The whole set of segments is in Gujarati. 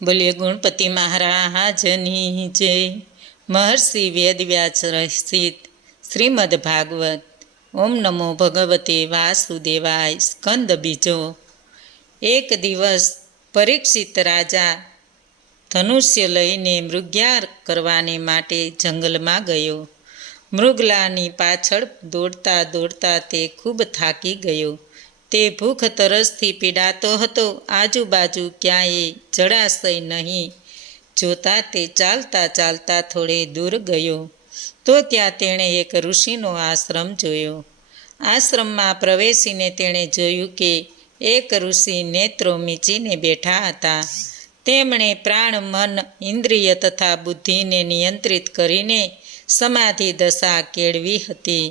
બોલીએ ગણપતિ મહારાજની જય। મહર્ષિ વેદવ્યાસ રચિત શ્રીમદ ભાગવત। ઓમ નમો ભગવતે વાસુદેવાય। સ્કંદ બીજો। એક દિવસ પરીક્ષિત રાજા ધનુષ્ય લઈને મૃગયા કરવાને માટે જંગલમાં ગયો। મૃગલાની પાછળ દોડતા દોડતા તે ખૂબ થાકી ગયો। તે ભૂખ તરસથી પીડાતો હતો। આજુબાજુ ક્યાંય જળાશય નહીં જોતા તે ચાલતા ચાલતા થોડે દૂર ગયો તો ત્યાં તેણે એક ઋષિનો આશ્રમ જોયો। આશ્રમમાં પ્રવેશીને તેણે જોયું કે એક ઋષિ નેત્રો મીચીને બેઠા હતા। તેમણે પ્રાણ, મન, ઇન્દ્રિય તથા બુદ્ધિને નિયંત્રિત કરીને સમાધિ દશા કેળવી હતી।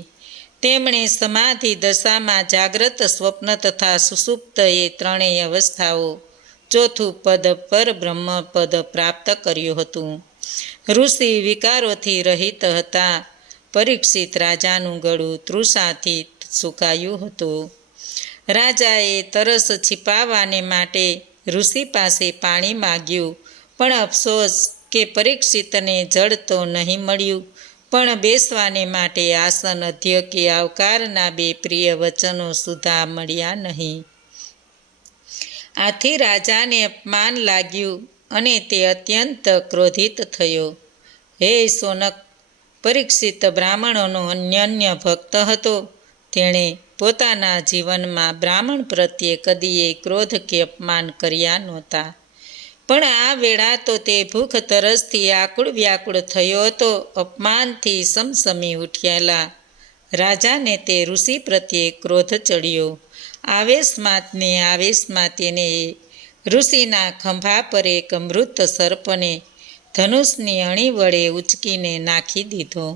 તેમણે સમાધિ દશામાં જાગ્રત, સ્વપ્ન તથા સુષુપ્ત એ ત્રણેય અવસ્થાઓ, ચોથું પદ પરબ્રહ્મ પદ પ્રાપ્ત કર્યું હતું। ઋષિ વિકારોથી રહિત હતા। પરીક્ષિત રાજાનું ગળું તૃષાથી સુકાયું હતું। રાજાએ તરસ છિપાવવાને માટે ઋષિ પાસે પાણી માગ્યું, પણ અફસોસ કે પરીક્ષિતને જળ તો નહીં મળ્યું, પણ બેસવાને માટે આસન, અધ્ય કે આવકારના બે પ્રિય વચનો સુધા મળ્યા નહીં। આથી રાજાને અપમાન લાગ્યું અને તે અત્યંત ક્રોધિત થયો। હે સોનક, પરીક્ષિત બ્રાહ્મણોનો અનન્ય ભક્ત હતો। તેણે પોતાના જીવનમાં બ્રાહ્મણ પ્રત્યે કદીએ ક્રોધ કે અપમાન કર્યા નહોતા, પણ આ વેળા તો તે ભૂખ તરસથી આકુળ વ્યાકુળ થયો હતો। અપમાનથી સમસમી ઉઠેલા રાજાને તે ઋષિ પ્રત્યે ક્રોધ ચડ્યો। આવેશમાં તેને ઋષિના ખંભા પર એક મૃત સર્પને ધનુષની અણી વડે ઉંચકીને નાખી દીધો।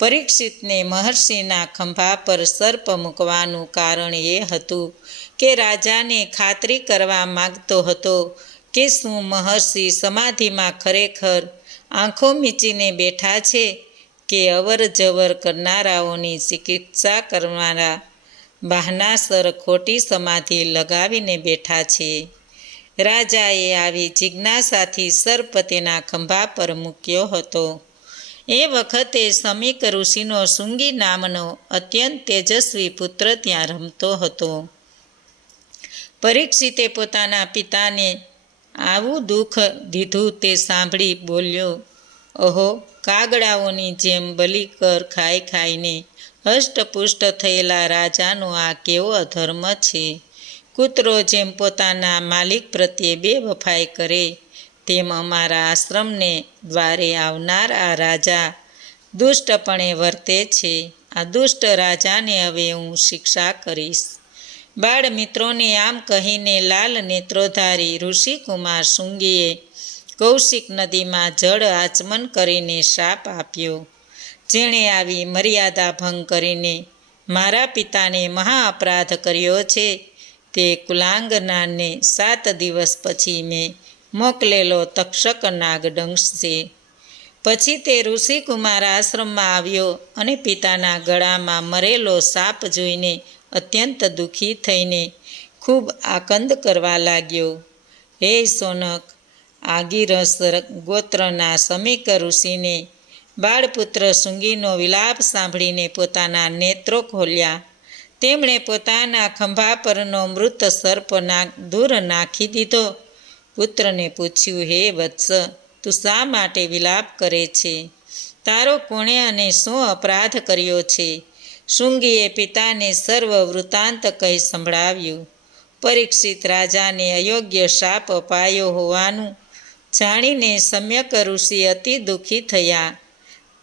પરીક્ષિતને મહર્ષિના ખંભા પર સર્પ મૂકવાનું કારણ એ હતું કે રાજાને ખાતરી કરવા માગતો હતો કે શું મહર્ષિ સમાધિમાં ખરેખર આંખો મીચીને બેઠા છે કે અવર જવર કરનારાઓની ચિકિત્સા કરનારા બહાનાસર ખોટી સમાધિ લગાવીને બેઠા છે। રાજાએ આવી જિજ્ઞાસાથી સર્પ તેના ખંભા પર મૂક્યો હતો। એ વખતે સમીક ઋષિનો શૃંગી નામનો અત્યંત તેજસ્વી પુત્ર ત્યાં રમતો હતો। પરીક્ષિતે પોતાના પિતાને આવું દુઃખ દીધું તે સાંભળી બોલ્યો, અહો, કાગડાઓની જેમ બલિકર ખાઈ ખાઈને હષ્ટપુષ્ટ થયેલા રાજાનો આ કેવો અધર્મ છે। કૂતરો જેમ પોતાના માલિક પ્રત્યે બેવફાઈ કરે તેમ અમારા આશ્રમને દ્વારે આવનાર આ રાજા દુષ્ટપણે વર્તે છે। આ દુષ્ટ રાજાને હવે હું શિક્ષા કરીશ। બાળ મિત્રોને આમ કહીને લાલ નેત્રોધારી ઋષિકુમાર શૃંગીએ કૌશિક નદીમાં જળ આચમન કરીને શાપ આપ્યો, જેણે આવી મર્યાદા ભંગ કરીને મારા પિતાને મહા અપરાધ કર્યો છે તે કુલાંગનાને 7 દિવસ પછી મેં મોકલેલો તક્ષક નાગ દંશશે। પછી તે ઋષિકુમાર આશ્રમમાં આવ્યો અને પિતાના ગળામાં મરેલો સાપ જોઈને અત્યંત દુઃખી થઈને ખૂબ આકંદ કરવા લાગ્યો। હે સોનક, આગીરસ ગોત્રના સમીક ઋષિને બાળપુત્ર શૃંગીનો વિલાપ સાંભળીને પોતાના નેત્રો ખોલ્યા। તેમણે પોતાના ખંભા પરનો મૃત સર્પ દૂર નાખી દીધો। પુત્રને પૂછ્યું, હે વત્સ, તું શા માટે વિલાપ કરે છે? તારો કોણે અને શું અપરાધ કર્યો છે? શૃંગીએ પિતાને સર્વ વૃત્તાંત કહી સંભળાવ્યું। પરીક્ષિત રાજાને અયોગ્ય શાપ અપાયો હોવાનું જાણીને સમ્યક ઋષિ અતિ દુઃખી થયા।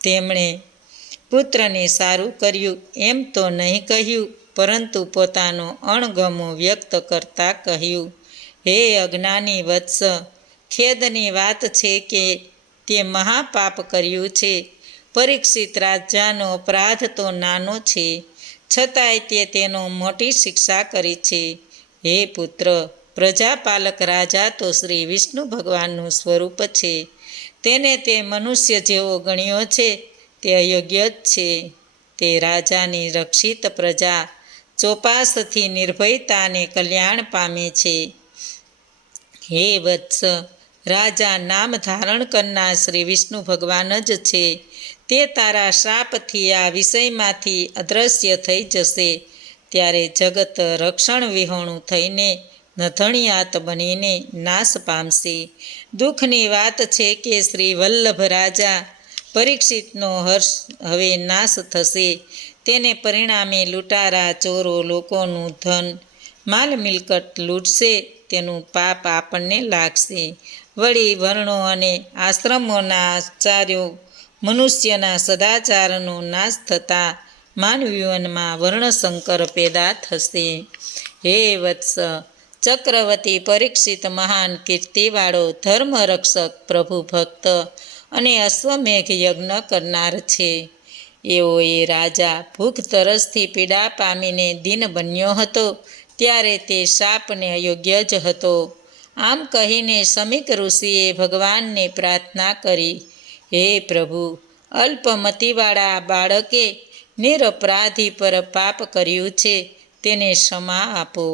તેમણે પુત્રને સારું કર્યું એમ તો નહીં કહ્યું, પરંતુ પોતાનો અણગમો વ્યક્ત કરતાં કહ્યું, હે અજ્ઞાની વત્સ, ખેદની વાત છે કે તે મહાપાપ કર્યું છે। પરીક્ષિત રાજાનો અપરાધ તો નાનો છે, છતાંય તે તેનો મોટી શિક્ષા કરી છે। હે પુત્ર, પ્રજાપાલક રાજા તો શ્રી વિષ્ણુ ભગવાનનું સ્વરૂપ છે। તેને તે મનુષ્ય જેવો ગણ્યો છે તે અયોગ્ય જ છે। તે રાજાની રક્ષિત પ્રજા ચોપાસથી નિર્ભયતા અને કલ્યાણ પામે છે। હે વત્સ, રાજા નામ ધારણ કરનાર શ્રી વિષ્ણુ ભગવાન જ છે. તે તારા શ્રાપથી આ વિષયમાંથી અદૃશ્ય થઈ જશે. ત્યારે જગત રક્ષણ વિહોણું થઈને નથણિયાત બનીને નાશ પામશે. દુઃખની વાત છે કે શ્રી વલ્લભ રાજા પરીક્ષિતનો હર્ષ હવે નાશ થશે. તેને પરિણામે લૂંટારા ચોરો લોકોનું ધન માલ મિલકત લૂંટશે. તેનું પાપ આપણને લાગશે. વળી વર્ણો અને આશ્રમોના આચાર્યો મનુષ્યના સદાચારનો નાશ થતાં માનવીવનમાં વર્ણશંકર પેદા થશે. હે વત્સ, ચક્રવર્તી પરીક્ષિત મહાન કીર્તિવાળો ધર્મરક્ષક પ્રભુ ભક્ત અને અશ્વમેઘ યજ્ઞ કરનાર છે. એવો એ રાજા ભૂખ તરસથી પીડા પામીને દીન બન્યો હતો. ત્યારે તે શાપને અયોગ્ય જ હતો. આમ કહીને શમીક ઋષિએ ભગવાનને પ્રાર્થના કરી, હે પ્રભુ, અલ્પમતિવાળા બાળકે નિરપરાધી પર પાપ કર્યું છે. તેને ક્ષમા આપો.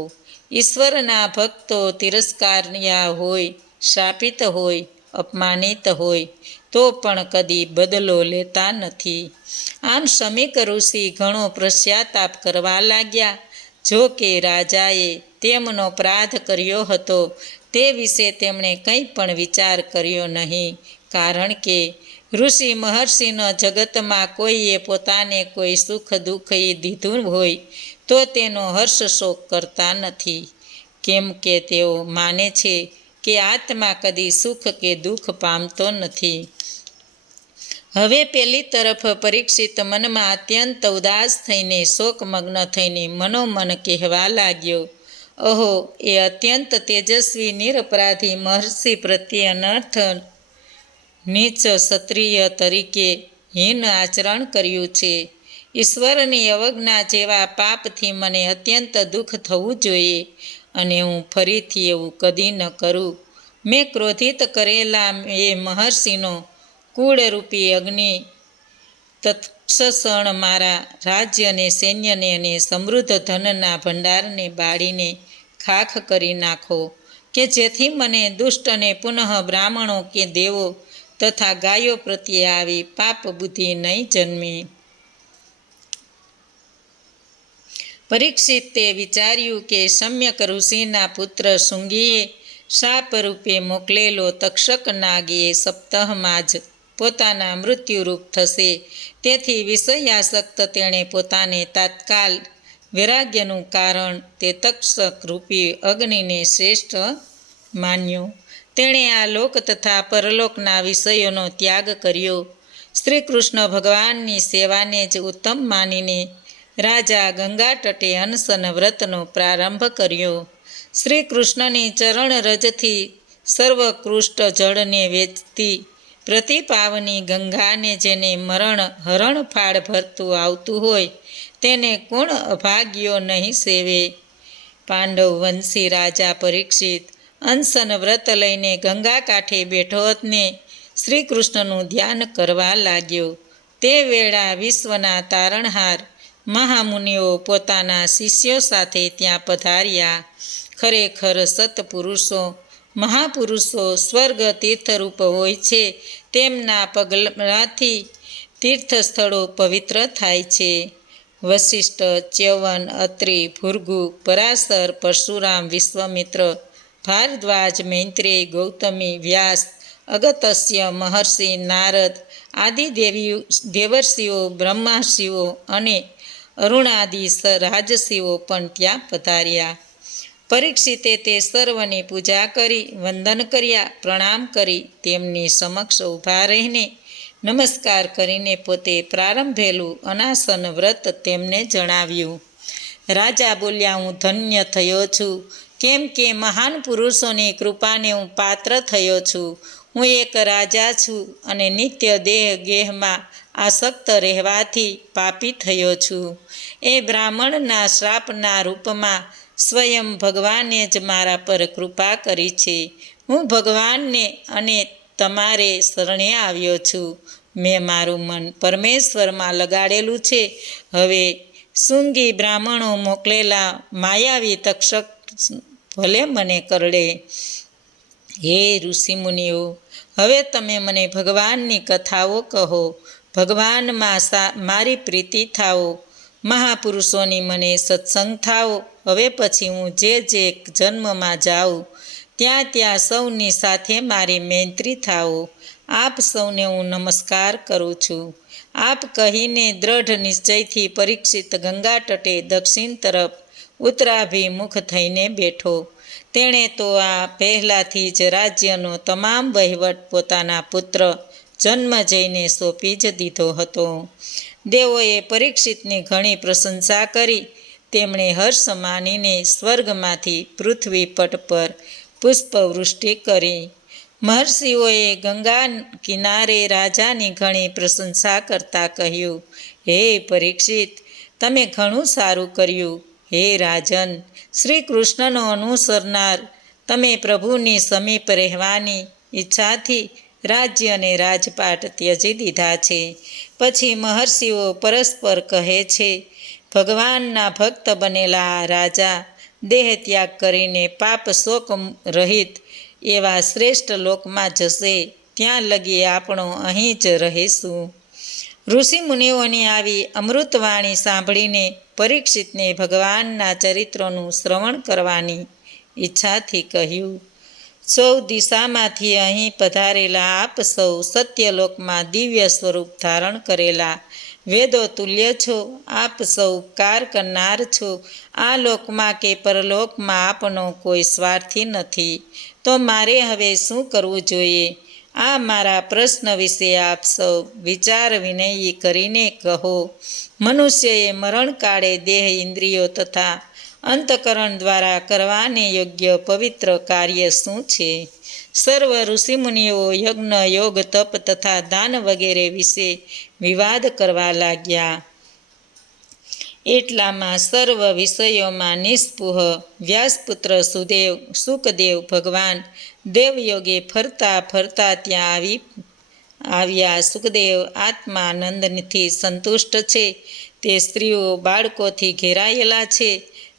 ઈશ્વરના ભક્તો તિરસ્કાર્યા હોય, શાપિત હોય, અપમાનિત હોય તો પણ કદી બદલો લેતા નથી. આમ શમીક ઋષિ ઘણો પશ્ચાતાપ કરવા લાગ્યા. જો કે રાજાએ તેમનો અપરાધ કર્યો હતો તે વિશે તેમણે કંઈ પણ વિચાર કર્યો નહીં. કારણ કે ઋષિ મહર્ષિનો જગતમાં કોઈએ પોતાને કોઈ સુખ દુઃખ દીધું હોય તો તેનો હર્ષ શોક કરતા નથી. કેમ કે તેઓ માને છે કે આત્મા કદી સુખ કે દુઃખ પામતો નથી. હવે પેલી તરફ પરીક્ષિત મનમાં અત્યંત ઉદાસ થઈને શોકમગ્ન થઈને મનોમન કહેવા લાગ્યો, અહો, એ અત્યંત તેજસ્વી નિરપરાધી મહર્ષિ પ્રત્યે અનર્થ નીચ ક્ષત્રિય તરીકે હીન આચરણ કર્યું છે. ઈશ્વરની અવજ્ઞા જેવા પાપથી મને અત્યંત દુઃખ થવું જોઈએ અને હું ફરીથી એવું કદી ન કરું. મેં ક્રોધિત કરેલા એ મહર્ષિનો કુળરૂપી અગ્નિ તત્ક્ષણ મારા રાજ્યને, સૈન્યને અને સમૃદ્ધ ધનના ભંડારને બાળીને ખાખ કરી નાખો, કે જેથી મને દુષ્ટને પુનઃ બ્રાહ્મણો કે દેવો તથા ગાયો પ્રત્યે આવી પાપ બુદ્ધિ નહીં જન્મે. પરીક્ષિતે વિચાર્યું કે સમ્યક ઋષિના પુત્ર શૃંગીએ શાપરૂપે મોકલેલો તક્ષક નાગ એ સપ્તાહમાં જ પોતાના મૃત્યુરૂપ થશે. તેથી વિષયાસક્ત તેણે પોતાને તાત્કાલ વૈરાગ્યનું કારણ તે તક્ષક રૂપી અગ્નિને શ્રેષ્ઠ માન્યો. તેણે આ લોક તથા પરલોકના વિષયોનો ત્યાગ કર્યો. શ્રી કૃષ્ણ ભગવાનની સેવાને જ ઉત્તમ માનીને રાજા ગંગા તટે અનશન વ્રતનો પ્રારંભ કર્યો. શ્રી કૃષ્ણની ચરણરજથી સર્વોત્કૃષ્ટ જળને વેચતી પ્રતિપાવની ગંગાને જેને મરણ હરણફાળ ભરતું આવતું હોય તેને કોણ અભાગ્યો નહીં સેવે. પાંડવ વંશી રાજા પરીક્ષિત અનશન વ્રત લઈને ગંગા કાંઠે બેઠો ને શ્રી કૃષ્ણનું ધ્યાન કરવા લાગ્યો. તે વેળા વિશ્વના તારણહાર મહામુનિઓ પોતાના શિષ્યો સાથે ત્યાં પધાર્યા. ખરેખર સત્પુરુષો મહાપુરુષો સ્વર્ગ તીર્થરૂપ હોય છે. તેમના પગલાથી તીર્થસ્થળો પવિત્ર થાય છે. વશિષ્ઠ, ચ્યવન, અત્રિ, ભૃગુ, પરાશર, પરશુરામ, વિશ્વામિત્ર, ભારદ્વાજ, મૈત્રેય, ગૌતમી, વ્યાસ, અગત્યસ્ય, મહર્ષિ નારદ આદિ દેવર્ષિઓ, બ્રહ્મર્ષિઓ અને અરુણાદિ રાજર્ષિઓ પણ ત્યાં પધાર્યા. પરીક્ષિતે તે સર્વની પૂજા કરી, વંદન કર્યા. પ્રણામ કરી તેમની સમક્ષ ઊભા રહીને નમસ્કાર કરીને પોતે પ્રારંભેલું અનાસન વ્રત તેમને જણાવ્યું. રાજા બોલ્યા, હું ધન્ય થયો છું, કેમ કે મહાન પુરુષોની કૃપાને હું પાત્ર થયો છું. હું એક રાજા છું અને નિત્ય ગેહમાં આસક્ત રહેવાથી પાપી થયો છું. એ બ્રાહ્મણના શ્રાપના રૂપમાં સ્વયં ભગવાને જ મારા પર કૃપા કરી છે. હું ભગવાનને અને તમારે શરણે આવ્યો છું. મેં મારું મન પરમેશ્વરમાં લગાડેલું છે. હવે શૃંગી બ્રાહ્મણો મોકલેલા માયાવી તક્ષક ભલે મને કરડે. હે ઋષિમુનિઓ, હવે તમે મને ભગવાનની કથાઓ કહો. ભગવાનમાં મારી પ્રીતિ થાઓ. મહાપુરુષોની મને સત્સંગ થાઓ. હવે પછી હું જે જન્મમાં જાઉં ત્યાં ત્યાં સૌની સાથે મારી મૈત્રી થાઓ. આપ સૌને હું નમસ્કાર કરું છું. આપ કહીને દ્રઢ નિશ્ચયથી પરીક્ષિત ગંગા તટે દક્ષિણ તરફ ઉત્તરાભિમુખ થઈને બેઠો. તેણે તો આ પહેલાંથી જ રાજ્યનો તમામ વહીવટ પોતાના પુત્ર જન્મજયને સોંપી જ દીધો હતો. દેવોએ પરીક્ષિતની ઘણી પ્રશંસા કરી. તેમણે હર્ષ માનીને સ્વર્ગમાંથી પૃથ્વી પટ પર પુષ્પવૃષ્ટિ કરી. મહર્ષિઓએ ગંગા કિનારે રાજાની ઘણી પ્રશંસા કરતાં કહ્યું, હે પરીક્ષિત, તમે ઘણું સારું કર્યું. હે રાજન, શ્રી કૃષ્ણનો અનુસરનાર તમે પ્રભુની સમીપ રહેવાની ઈચ્છાથી રાજ્ય અને રાજપાટ ત્યજી દીધા છે. પછી મહર્ષિઓ પરસ્પર કહે છે, ભગવાનના ભક્ત બનેલા આ રાજા દેહ ત્યાગ કરીને પાપ શોક રહિત એવા શ્રેષ્ઠ લોકમાં જશે. ત્યાં લગી આપણો અહીં જ રહીશું. ઋષિમુનિઓની આવી અમૃતવાણી સાંભળીને પરીક્ષિતને ભગવાનના ચરિત્રોનું શ્રવણ કરવાની ઈચ્છાથી કહ્યું, 14 દિશામાંથી અહીં પધારેલા આપ સૌ સત્યલોકમાં દિવ્ય સ્વરૂપ ધારણ કરેલા વેદો તુલ્ય છો. આપ સૌ ઉપકાર કરનાર છો. આ લોકમાં કે પરલોકમાં આપનો કોઈ સ્વાર્થી નથી. તો મારે હવે શું કરવું જોઈએ? આ મારા પ્રશ્ન વિશે આપ સૌ વિચાર વિનયી કરીને કહો. મનુષ્યએ મરણકાળે દેહ, ઇન્દ્રિયો તથા અંતકરણ દ્વારા કરવાને યોગ્ય પવિત્ર કાર્ય શું છે? સર્વ ઋષિમુનિઓ યજ્ઞ, યોગ, તપ તથા દાન વગેરે વિશે વિવાદ કરવા લાગ્યા. એટલામાં સર્વ વિષયોમાં નિસ્પૃહ વ્યાસપુત્ર સુકદેવ ભગવાન દેવયોગે ફરતા ફરતા ત્યાં આવ્યા. સુકદેવ આત્માનંદથી સંતુષ્ટ છે. તે સ્ત્રીઓ બાળકોથી ઘેરાયેલા છે.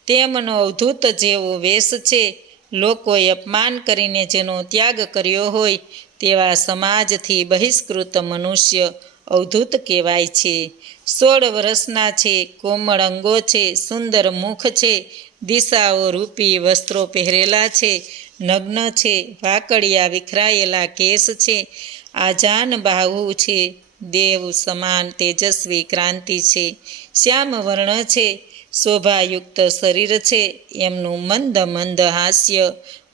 તેમનો અવધૂત જેવો વેશ છે. લોકોએ અપમાન કરીને જેનો ત્યાગ કર્યો હોય તેવા સમાજથી બહિષ્કૃત મનુષ્ય અવધૂત કહેવાય છે. 16 વર્ષના છે. કોમળ અંગો છે. સુંદર મુખ છે. દિશાઓ રૂપી વસ્ત્રો પહેરેલા છે. નગ્ન છે. વાકડિયા વિખરાયેલા કેસ છે. આજાન બાહુ છે. દેવ સમાન તેજસ્વી ક્રાંતિ છે. શ્યામ વર્ણ છે. શોભાયુક્ત શરીર છે. એમનું મંદ મંદ હાસ્ય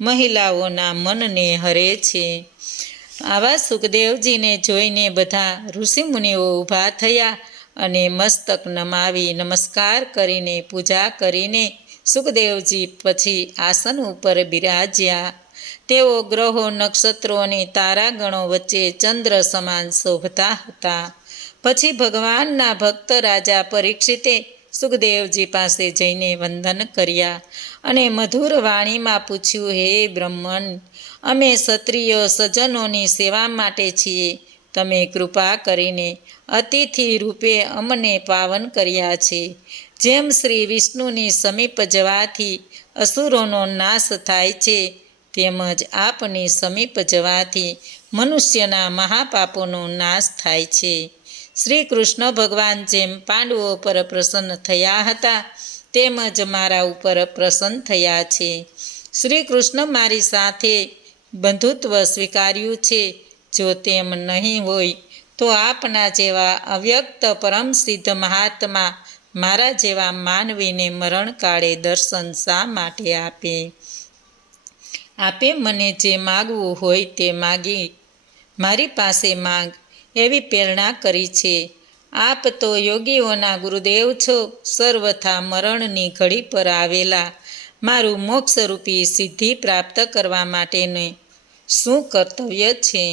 મહિલાઓના મનને હરે છે. આવા સુખદેવજીને જોઈને બધા ઋષિમુનિઓ ઊભા થયા અને મસ્તક નમાવી નમસ્કાર કરીને પૂજા કરીને સુખદેવજી પછી આસન ઉપર બિરાજ્યા. તેઓ ગ્રહો, નક્ષત્રો અને તારાગણો વચ્ચે ચંદ્ર સમાન શોભતા હતા. પછી ભગવાનના ભક્ત રાજા પરીક્ષિતે સુખદેવજી પાસે જઈને વંદન કર્યા અને મધુર વાણીમાં પૂછ્યું, હે બ્રહ્મન, અમે ક્ષત્રિય સજ્જનોની સેવા માટે છીએ. તમે કૃપા કરીને અતિથિ રૂપે અમને પાવન કર્યા છે. જેમ શ્રી વિષ્ણુની સમીપ જવાથી અસુરોનો નાશ થાય છે, તેમજ આપની સમીપ જવાથી મનુષ્યના મહાપાપોનો નાશ થાય છે. શ્રી કૃષ્ણ ભગવાન જેમ પાંડવો પર પ્રસન્ન થયા હતા તેમજ મારા ઉપર પ્રસન્ન થયા છે. શ્રી કૃષ્ણ મારી સાથે બંધુત્વ સ્વીકાર્યું છે. જો તેમ નહીં હોય તો આપના જેવા અવ્યક્ત પરમ સિદ્ધ મહાત્મા મારા જેવા માનવીને મરણકાળે દર્શન શા માટે આપે? આપે મને જે માગવું હોય તે મારી પાસે માંગ એવી પ્રેરણા કરી છે. આપ તો યોગીઓના ગુરુદેવ છો. સર્વથા મરણની ઘડી પર આવેલા મારું મોક્ષરૂપી સિદ્ધિ પ્રાપ્ત કરવા માટેનું શું કર્તવ્ય છે?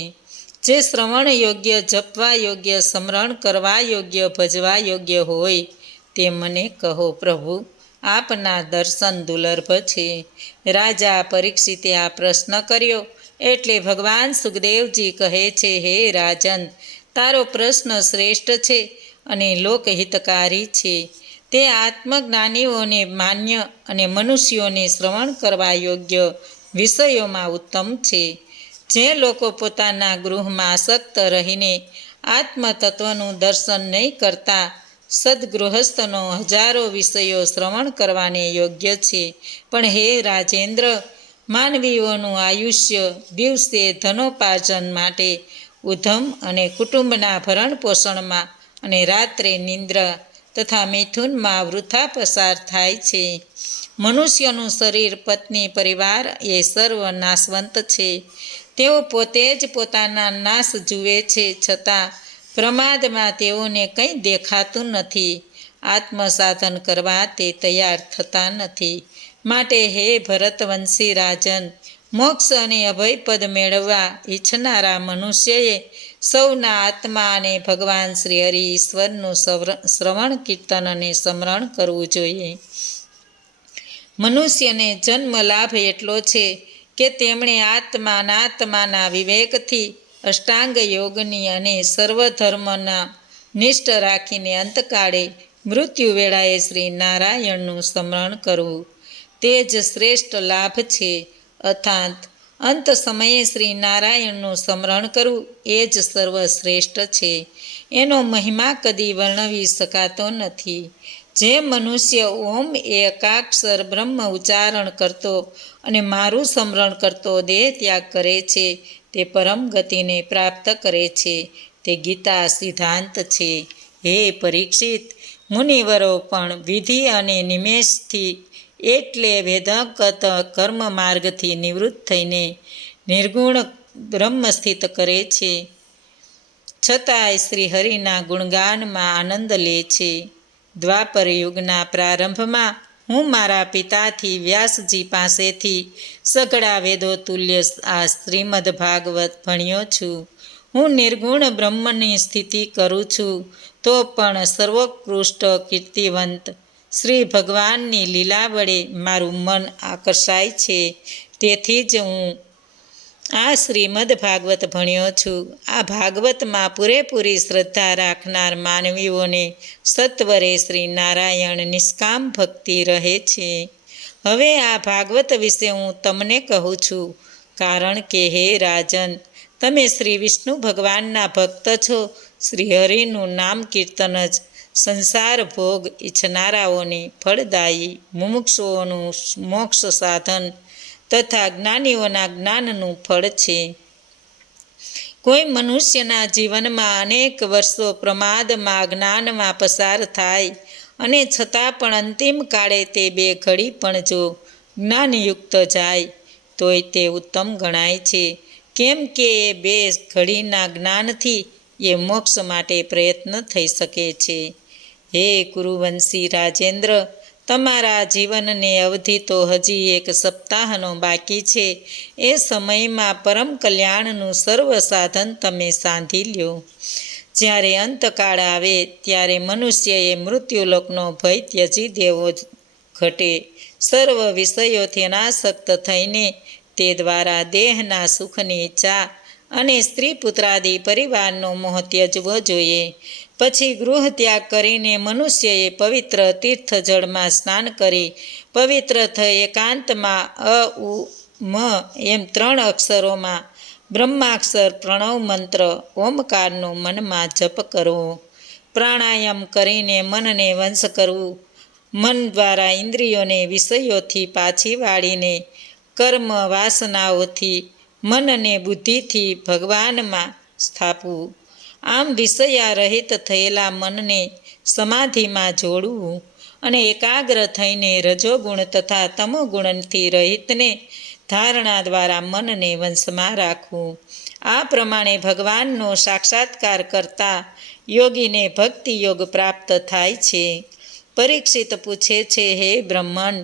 જે શ્રવણ યોગ્ય, જપવા યોગ્ય, સ્મરણ કરવા યોગ્ય, ભજવા યોગ્ય હોય તે મને કહો. પ્રભુ, આપના દર્શન દુર્લભ છે. રાજા પરીક્ષિતે આ પ્રશ્ન કર્યો એટલે ભગવાન સુખદેવજી કહે છે, હે રાજન, તારો પ્રશ્ન શ્રેષ્ઠ છે અને લોકહિતકારી છે. તે આત્મજ્ઞાનીઓને માન્ય અને મનુષ્યોને શ્રવણ કરવા યોગ્ય વિષયોમાં ઉત્તમ છે. જે લોકો પોતાના ગૃહમાં આસક્ત રહીને આત્મતત્વનું દર્શન નહીં કરતા, સદગૃહસ્થનો હજારો વિષયો શ્રવણ કરવાને યોગ્ય છે. પણ હે રાજેન્દ્ર, માનવીઓનું આયુષ્ય દિવસે ધનોપાર્જન માટે ઉધમ અને કુટુંબના ભરણ પોષણમાં અને રાત્રે નિંદ્રા તથા મિથુનમાં વૃથા પસાર થાય છે. મનુષ્યનું શરીર, પત્ની, પરિવાર એ સર્વ નાશવંત છે. તેઓ પોતે જ પોતાના નાશ જુએ છે, છતાં પ્રમાદમાં તેઓને કંઈ દેખાતું નથી. આત્મસાધન કરવા તે તૈયાર થતા નથી. માટે હે ભરતવંશી રાજન, મોક્ષ અને અભયપદ મેળવવા ઈચ્છનારા મનુષ્યએ સૌના આત્મા અને ભગવાન શ્રી હરિ ઈશ્વરનું શ્રવણ, કીર્તન અને સ્મરણ કરવું જોઈએ. મનુષ્યને જન્મ લાભ એટલો છે કે તેમણે આત્માના વિવેકથી અષ્ટાંગ યોગની અને સર્વધર્મના નિષ્ઠ રાખીને અંતકાળે મૃત્યુ વેળાએ શ્રી નારાયણનું સ્મરણ કરવું તે જ શ્રેષ્ઠ લાભ છે. અર્થાત અંત સમયે શ્રી નારાયણનું સ્મરણ કરવું એ જ સર્વશ્રેષ્ઠ છે. એનો મહિમા કદી વર્ણવી શકાતો નથી. જે મનુષ્ય ઓમ એકાક્ષર બ્રહ્મ ઉચ્ચારણ કરતો અને મારું સ્મરણ કરતો દેહ ત્યાગ કરે છે, તે પરમ ગતિને પ્રાપ્ત કરે છે. તે ગીતા સિદ્ધાંત છે. હે પરીક્ષિત, મુનિવરો પણ વિધિ અને નિમેષથી એટલે વેદગત કર્મ માર્ગથી નિવૃત્ત થઈને નિર્ગુણ બ્રહ્મ સ્થિત કરે છે, છતાંય શ્રી હરિના ગુણગાનમાં આનંદ લે છે. દ્વાપર યુગના પ્રારંભમાં હું મારા પિતાથી વ્યાસજી પાસેથી સઘળા વેદો તુલ્ય આ શ્રીમદ ભાગવત ભણ્યો છું. હું નિર્ગુણ બ્રહ્મની સ્થિતિ કરું છું, તો પણ સર્વોત્કૃષ્ટ કીર્તિવંત શ્રી ભગવાનની લીલા વડે મારું મન આકર્ષાય છે. તેથી જ હું આ શ્રીમદ ભાગવત ભણ્યો છું. આ ભાગવતમાં પૂરેપૂરી શ્રદ્ધા રાખનાર માનવીઓને સત્વરે શ્રી નારાયણ નિષ્કામ ભક્તિ રહે છે. હવે આ ભાગવત વિશે હું તમને કહું છું, કારણ કે હે રાજન, તમે શ્રી વિષ્ણુ ભગવાનના ભક્ત છો. શ્રી હરિનું નામ કીર્તન જ સંસાર ભોગ ઈચ્છનારાઓની ફળદાયી, મુમુક્ષુઓનું મોક્ષ સાધન તથા જ્ઞાનીઓના જ્ઞાનનું ફળ છે. કોઈ મનુષ્યના જીવનમાં અનેક વર્ષો પ્રમાદમાં, અજ્ઞાનમાં પસાર થાય અને છતાં પણ અંતિમ કાળે તે બે ઘડી પણ જો જ્ઞાનયુક્ત જાય તોય તે ઉત્તમ ગણાય છે. કેમ કે એ બે ઘડીના જ્ઞાનથી એ મોક્ષ માટે પ્રયત્ન થઈ શકે છે. હે કુરુવંશી રાજેન્દ્ર, તમારા જીવનને અવધિ તો હજી 1 સપ્તાહનો બાકી છે. એ સમયમાં પરમ કલ્યાણનું સર્વ સાધન તમે સાંધી લ્યો. જ્યારે અંતકાળ આવે ત્યારે મનુષ્યએ મૃત્યુલોકનો ભય ત્યજી દેવો ઘટે. સર્વ વિષયોથી અનાસક્ત થઈને તે દ્વારા દેહના સુખની ઈચ્છા અને સ્ત્રી પુત્રાદિ પરિવારનો મોહ ત્યજવો જોઈએ. પછી ગૃહ ત્યાગ કરીને મનુષ્યએ પવિત્ર તીર્થ જળમાં સ્નાન કરી પવિત્ર થઈ એકાંતમાં અ ઉ મ એમ 3 અક્ષરોમાં બ્રહ્માક્ષર પ્રણવ મંત્ર ઓમકારનો મનમાં જપ કરવો. પ્રાણાયામ કરીને મનને વંશ કરવું. મન દ્વારા ઇન્દ્રિયોને વિષયોથી પાછી વાળીને કર્મ વાસનાઓથી મનને બુદ્ધિથી ભગવાનમાં સ્થાપવું. આમ વિષયા રહિત થયેલા મનને સમાધિમાં જોડવું અને એકાગ્ર થઈને રજોગુણ તથા તમોગુણથી રહિતને ધારણા દ્વારા મનને વંશમાં રાખવું. આ પ્રમાણે ભગવાનનો સાક્ષાત્કાર કરતા યોગીને ભક્તિ યોગ પ્રાપ્ત થાય છે. પરીક્ષિત પૂછે છે, હે બ્રહ્મન,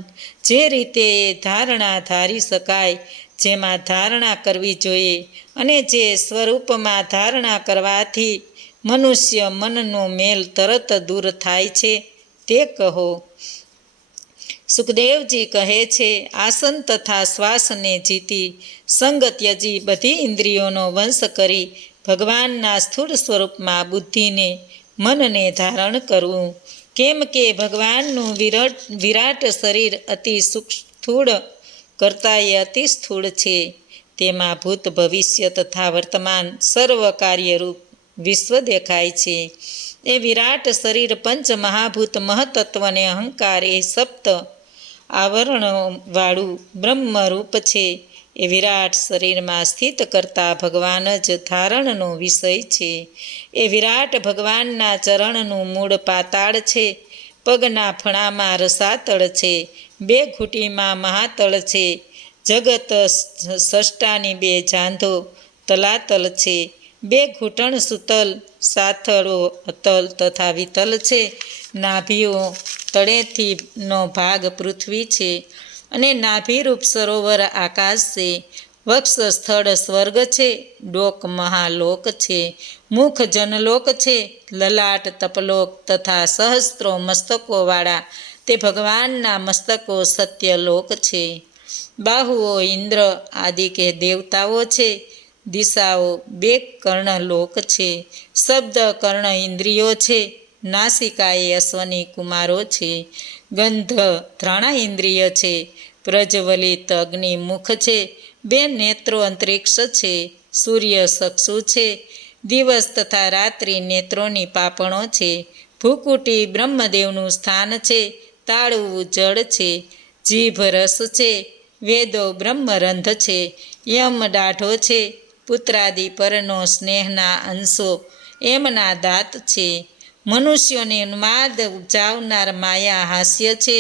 જે રીતે એ ધારણા ધારી શકાય, જેમાં ધારણા કરવી જોઈએ અને જે સ્વરૂપમાં ધારણા કરવાથી મનુષ્ય મનનો મેલ તરત દૂર થાય છે, તે કહો. સુખદેવજી કહે છે, આસન તથા શ્વાસને જીતી સંગ ત્યજી બધી ઇન્દ્રિયોનો વંશ કરી ભગવાનના સ્થૂળ સ્વરૂપમાં બુદ્ધિને મનને ધારણ કરવું. કેમ કે ભગવાનનું વિરાટ શરીર અતિ સ્થૂળ કરતાં એ અતિ સ્થૂળ છે. તેમાં ભૂત ભવિષ્ય તથા વર્તમાન સર્વ કાર્યરૂપ વિશ્વ દેખાય છે. એ વિરાટ શરીર પંચ મહાભૂત મહતત્વને અહંકાર એ સપ્ત આવરણવાળું બ્રહ્મરૂપ છે. એ વિરાટ શરીરમાં સ્થિત કરતા ભગવાન જ ધારણનો વિષય છે. એ વિરાટ ભગવાનના ચરણનું મૂળ પાતાળ છે. પગના ફણામાં રસાતળ છે. બે ઘૂંટીમાં મહાતળ છે. જગત સષ્ટાની બે જાંધો તલાતલ છે. બે ઘૂંટણ સુતલ, સાથળો અતલ તથા વિતલ છે. નાભીઓ તળેથીનો ભાગ પૃથ્વી છે અને નાભીરૂપ સરોવર આકાશ છે. વક્ષ સ્થળ સ્વર્ગ છે. ડોક મહાલોક છે. મુખ જનલોક છે. લલાટ તપલોક તથા સહસ્ત્રો મસ્તકોવાળા તે ભગવાનના મસ્તકો સત્યલોક છે. બાહુઓ ઇન્દ્ર આદિ કે દેવતાઓ છે. દિશાઓ બે કર્ણલોક છે. શબ્દ કર્ણ ઇન્દ્રિયો છે. નાસિકા એ અશ્વની કુમારો છે. ગંધ ઘ્રાણા ઇન્દ્રિય છે. પ્રજ્વલિત અગ્નિ મુખ છે. બે નેત્રો અંતરિક્ષ છે. સૂર્ય ચક્ષુ છે. દિવસ તથા રાત્રિ નેત્રોની પાપણો છે. ભૂકુટી બ્રહ્મદેવનું સ્થાન છે. તાળવું જળ છે. જીભ રસ છે. વેદો બ્રહ્મરંધ છે. યમ દાઢો છે. પુત્રાદિ પરનો સ્નેહના અંશો એમના દાંત છે. મનુષ્યોને ઉન્માદ ઉપજાવનાર માયા હાસ્ય છે.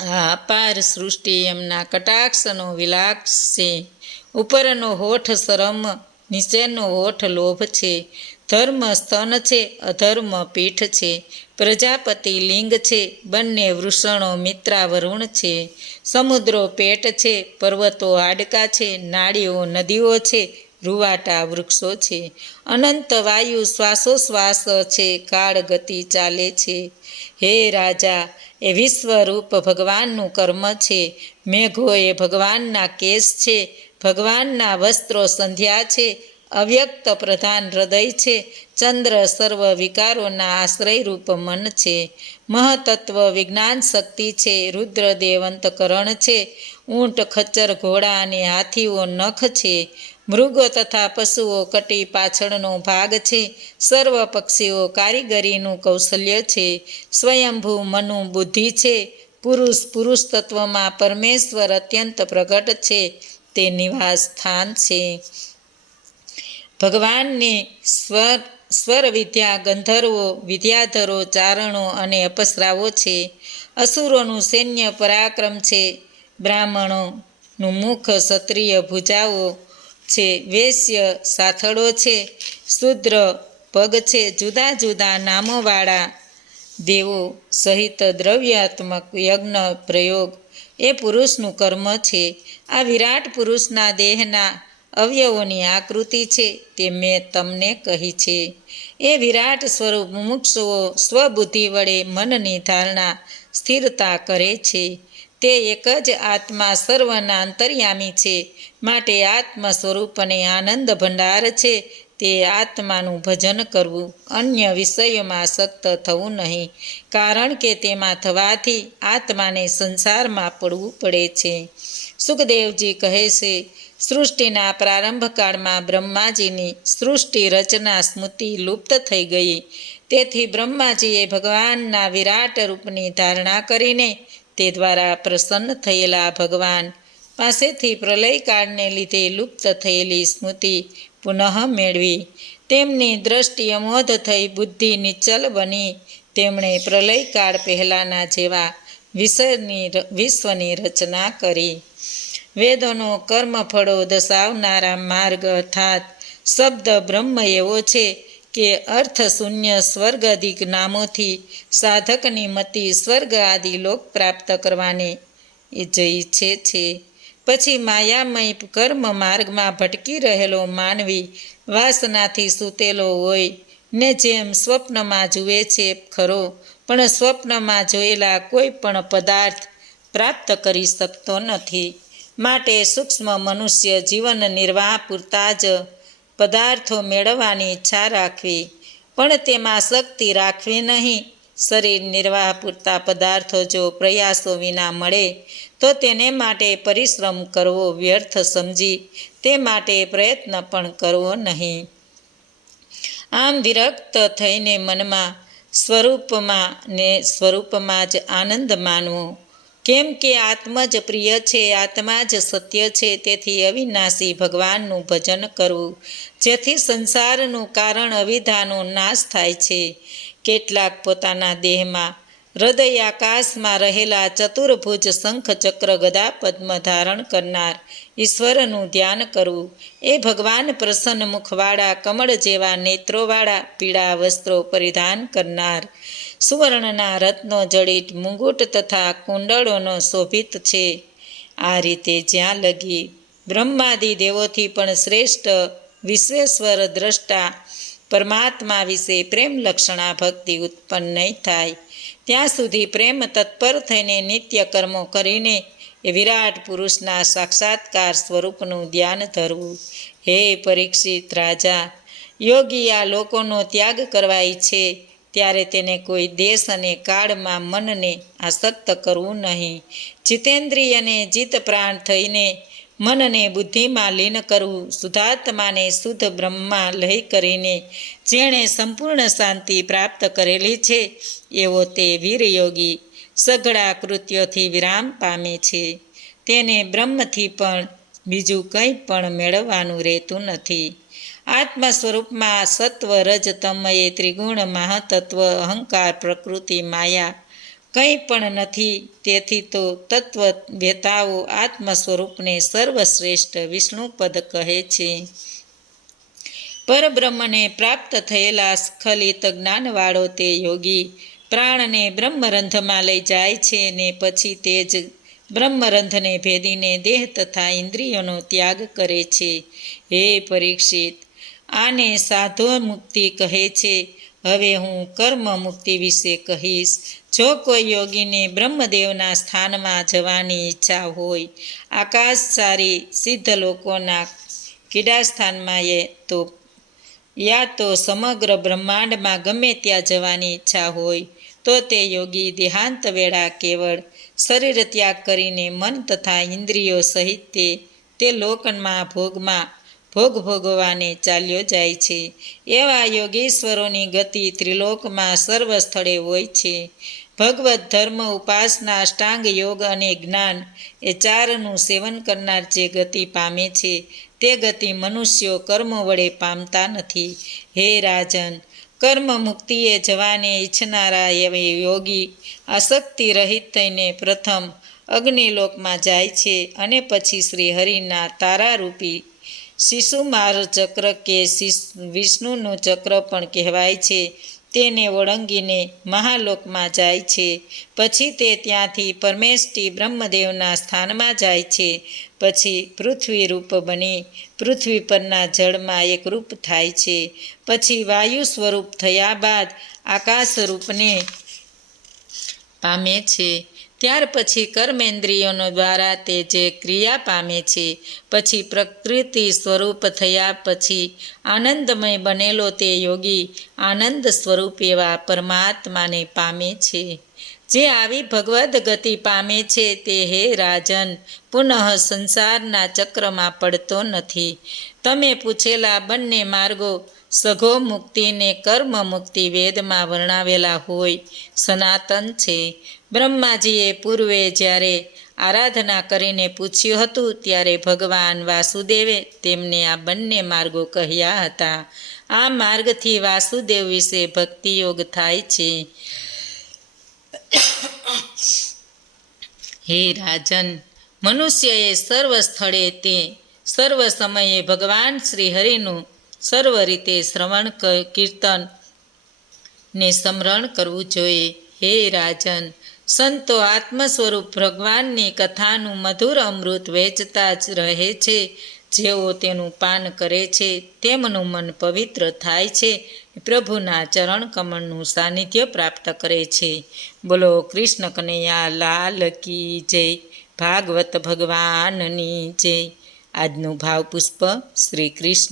આ અપાર સૃષ્ટિ એમના કટાક્ષનો વિલાસ છે. ઉપરનો હોઠ શરમ, નીચેનો હોઠ લોભ છે. ધર્મ સ્તન છે. અધર્મ પીઠ છે. પ્રજાપતિ લિંગ છે. બંને વૃષણો મિત્રાવરુણ છે. સમુદ્રો પેટ છે. પર્વતો હાડકા છે. નાળીઓ નદીઓ છે. રૂવાટા વૃક્ષો છે. અનંત વાયુ શ્વાસોશ્વાસ છે. કાળ ગતિ ચાલે છે. હે રાજા, એ વિશ્વરૂપ ભગવાનનું કર્મ છે. મેઘો એ ભગવાનના કેસ છે. ભગવાનના વસ્ત્રો સંધ્યા છે. અવ્યક્ત પ્રધાન હૃદય છે. ચંદ્ર સર્વ વિકારોના આશ્રયરૂપ મન છે. મહતત્વ વિજ્ઞાન શક્તિ છે. રુદ્રદેવ અંતકરણ છે. ઊંટ ખચ્ચર ઘોડા અને હાથીઓ નખ છે. મૃગો તથા પશુઓ કટી પાછળનો ભાગ છે. સર્વ પક્ષીઓ કારીગરીનું કૌશલ્ય છે. સ્વયંભૂ મનુ બુદ્ધિ છે. પુરુષ તત્વમાં પરમેશ્વર અત્યંત પ્રગટ છે. તે નિવાસ સ્થાન છે. ભગવાનની સ્વર વિદ્યા ગંધર્વો, વિદ્યાધરો, ચારણો અને અપસરાઓ છે. અસુરોનું સૈન્ય પરાક્રમ છે. બ્રાહ્મણોનું મુખ, ક્ષત્રિય ભુજાઓ છે. વૈશ્ય સાથળો છે. શૂદ્ર પગ છે. જુદા જુદા નામોવાળા દેવો સહિત દ્રવ્યાત્મક યજ્ઞ પ્રયોગ એ પુરુષનું કર્મ છે. આ વિરાટ પુરુષના દેહના અવયવોની આકૃતિ છે. તે મેં તમને કહી છે. એ વિરાટ સ્વરૂપ મુમુક્ષુઓ સ્વબુદ્ધિ વડે મનની ધારણા સ્થિરતા કરે છે. તે એક જ આત્મા સર્વના અંતર્યામી છે. માટે આત્મ સ્વરૂપ અને આનંદ ભંડાર છે. તે આત્માનું ભજન કરવું, અન્ય વિષયોમાં આસક્ત થવું નહીં. કારણ કે તેમાં થવાથી આત્માને સંસારમાં પડવું પડે છે. સુખદેવજી કહે છે, સૃષ્ટિના પ્રારંભકાળમાં બ્રહ્માજીની સૃષ્ટિ રચના સ્મૃતિ લુપ્ત થઈ ગઈ. તેથી બ્રહ્માજીએ ભગવાનના વિરાટ રૂપની ધારણા કરીને તે દ્વારા પ્રસન્ન થયેલા ભગવાન પાસેથી પ્રલયકાળને લીધે લુપ્ત થયેલી સ્મૃતિ પુનઃ મેળવી. તેમની દ્રષ્ટિ અમોધ થઈ, બુદ્ધિ નિશ્ચલ બની. તેમણે પ્રલયકાળ પહેલાંના જેવા વિશ્વની રચના કરી. વેદોનો કર્મફળો દર્શાવનારા માર્ગ અર્થાત શબ્દ બ્રહ્મ એવો છે કે અર્થશૂન્ય સ્વર્ગાદિક નામોથી સાધકની મતિ સ્વર્ગ આદિ લોક પ્રાપ્ત કરવાને એ જ ઈચ્છે છે. પછી માયામય કર્મ માર્ગમાં ભટકી રહેલો માનવી વાસનાથી સૂતેલો હોય ને જેમ સ્વપ્નમાં જુએ છે ખરો, પણ સ્વપ્નમાં જોયેલા કોઈ પણ પદાર્થ પ્રાપ્ત કરી શકતો નથી. માટે સૂક્ષ્મ મનુષ્ય જીવન નિર્વાહ પૂરતા જ પદાર્થો મેળવવાની ઈચ્છા રાખવી, પણ તેમાં શક્તિ રાખવી નહીં. શરીર નિર્વાહ પૂરતા પદાર્થો જો પ્રયાસો વિના મળે તો તેને માટે પરિશ્રમ કરવો વ્યર્થ સમજી તે માટે પ્રયત્ન પણ કરવો નહીં. આમ વિરક્ત થઈને મનમાં સ્વરૂપમાં જ આનંદ માનવો. કેમ કે આત્મા જ પ્રિય છે, આત્મા જ સત્ય છે. તેથી અવિનાશી ભગવાનનું ભજન કરવું, જેથી સંસારનું કારણ અવિદ્યાનો નાશ થાય છે. કેટલાક પોતાના દેહમાં હૃદય આકાશમાં રહેલા ચતુર્ભુજ શંખ ચક્ર ગદા પદ્મ ધારણ કરનાર ઈશ્વરનું ધ્યાન કરવું. એ ભગવાન પ્રસન્ન મુખવાળા, કમળ જેવા નેત્રોવાળા, પીળા વસ્ત્રો પરિધાન કરનાર, સુવર્ણના રત્નો જડિત મુંગુટ તથા કુંડળોનો શોભિત છે. આ રીતે જ્યાં લગી બ્રહ્માદિ દેવોથી પણ શ્રેષ્ઠ વિશ્વેશ્વર દ્રષ્ટા પરમાત્મા વિશે પ્રેમ લક્ષણા ભક્તિ ઉત્પન્ન નહીં થાય, ત્યાં સુધી પ્રેમ તત્પર થઈને નિત્ય કર્મો કરીને એ વિરાટ પુરુષના સાક્ષાત્કાર સ્વરૂપનું ધ્યાન ધરવું. હે પરીક્ષિત રાજા, યોગી આ લોકોનો ત્યાગ કરવા ઈચ્છે ત્યારે તેને કોઈ દેશ અને કાળમાં મનને આસક્ત કરવું નહીં. જીતેન્દ્રિય અને જીત પ્રાણ થઈને મનને બુદ્ધિમાં લીન કરવું. શુદ્ધાત્માને શુદ્ધ બ્રહ્મમાં લય કરીને જેણે સંપૂર્ણ શાંતિ પ્રાપ્ત કરેલી છે, એવો તે વીરયોગી સઘળા કૃત્યોથી વિરામ પામે છે. તેને બ્રહ્મથી પણ બીજું કંઈ પણ મેળવવાનું રહેતું નથી. આત્મ સ્વરૂપમાં સત્વ રજ તમયે ત્રિગુણ મહાતત્વ અહંકાર પ્રકૃતિ માયા કંઈ પણ નથી. તેથી તો તત્વવેતાઓ આત્મ સ્વરૂપને સર્વશ્રેષ્ઠ વિષ્ણુપદ કહે છે. પરબ્રહ્મને પ્રાપ્ત થયેલા સ્ખલિત જ્ઞાનવાળો તે યોગી પ્રાણને બ્રહ્મરંધમાં લઈ જાય છે ને પછી તે જ બ્રહ્મરંધને ભેદીને દેહ તથા ઇન્દ્રિયોનો ત્યાગ કરે છે. હે પરીક્ષિત, આને સાધો મુક્તિ કહે છે. હવે હું કર્મ મુક્તિ વિશે કહીશ. જો કોઈ યોગીને બ્રહ્મદેવના સ્થાનમાં જવાની ઈચ્છા હોય, આકાશચારી સિદ્ધ લોકોના ક્રીડાસ્થાનમાં યા તો સમગ્ર બ્રહ્માંડમાં ગમે ત્યાં જવાની ઈચ્છા હોય, તો તે યોગી દેહાંત વેળા કેવળ શરીર ત્યાગ કરીને મન તથા ઇન્દ્રિયો સહિત તે લોકમાં ભોગ ભોગવાને ચાલ્યો જાય છે. એવા યોગીશ્વરોની ગતિ ત્રિલોકમાં સર્વ સ્થળે હોય છે. ભગવત ધર્મ, ઉપાસના, અષ્ટાંગ યોગ અને જ્ઞાન એ ચારનું સેવન કરનાર જે ગતિ પામે છે, તે ગતિ મનુષ્યો કર્મ વડે પામતા નથી. હે રાજન, કર્મ મુક્તિએ જવાને ઈચ્છનારા એવા યોગી આસક્તિ રહિત થઈને પ્રથમ અગ્નિલોકમાં જાય છે અને પછી શ્રી હરિના તારારૂપી શિશુમાર ચક્ર કે વિષ્ણુનું ચક્ર પણ કહેવાય છે, તેને ઓળંગીને મહાલોકમાં જાય છે. પછી તે ત્યાંથી પરમેષ્ઠી બ્રહ્મદેવના સ્થાનમાં જાય છે. પછી પૃથ્વી રૂપ બની પૃથ્વી પરના જળમાં એકરૂપ થાય છે. પછી વાયુ સ્વરૂપ થયા બાદ આકાશ રૂપને પામે છે. ત્યાર પછી કર્મેન્દ્રિયોનો દ્વારા તે જે ક્રિયા પામે છે. પછી પ્રકૃતિ સ્વરૂપ થયા પછી આનંદમય બનેલો તે યોગી આનંદ સ્વરૂપ એવા પરમાત્માને પામે છે. જે આવી ભગવદ ગતિ પામે છે તે, હે રાજન, પુનઃ સંસારના ચક્રમાં પડતો નથી. તમે પૂછેલા બંને માર્ગો સઘો મુક્તિ ને કર્મ મુક્તિ વેદમાં વર્ણવેલા હોય સનાતન છે. બ્રહ્માજીએ પૂર્વે જ્યારે આરાધના કરીને પૂછ્યું હતું, ત્યારે ભગવાન વાસુદેવે તેમને આ બંને માર્ગો કહ્યા હતા. આ માર્ગથી વાસુદેવ વિશે ભક્તિયોગ થાય છે. હે રાજન, મનુષ્યએ સર્વ સ્થળે તે સર્વ સમયે ભગવાન શ્રી હરિનું સર્વ રીતે શ્રવણ કીર્તન ને સ્મરણ કરવું જોઈએ. હે રાજન, સંતો આત્મ સ્વરૂપ ભગવાનની કથાનું મધુર અમૃત વહેંચતા જ રહે છે. જેઓ તેનું પાન કરે છે તેમનું મન પવિત્ર થાય છે, પ્રભુના ચરણ કમળનું સાનિધ્ય પ્રાપ્ત કરે છે. બોલો કૃષ્ણ કનૈયા લાલ કી જય. ભાગવત ભગવાનની જય. આજનું ભાવપુષ્પ શ્રી કૃષ્ણ.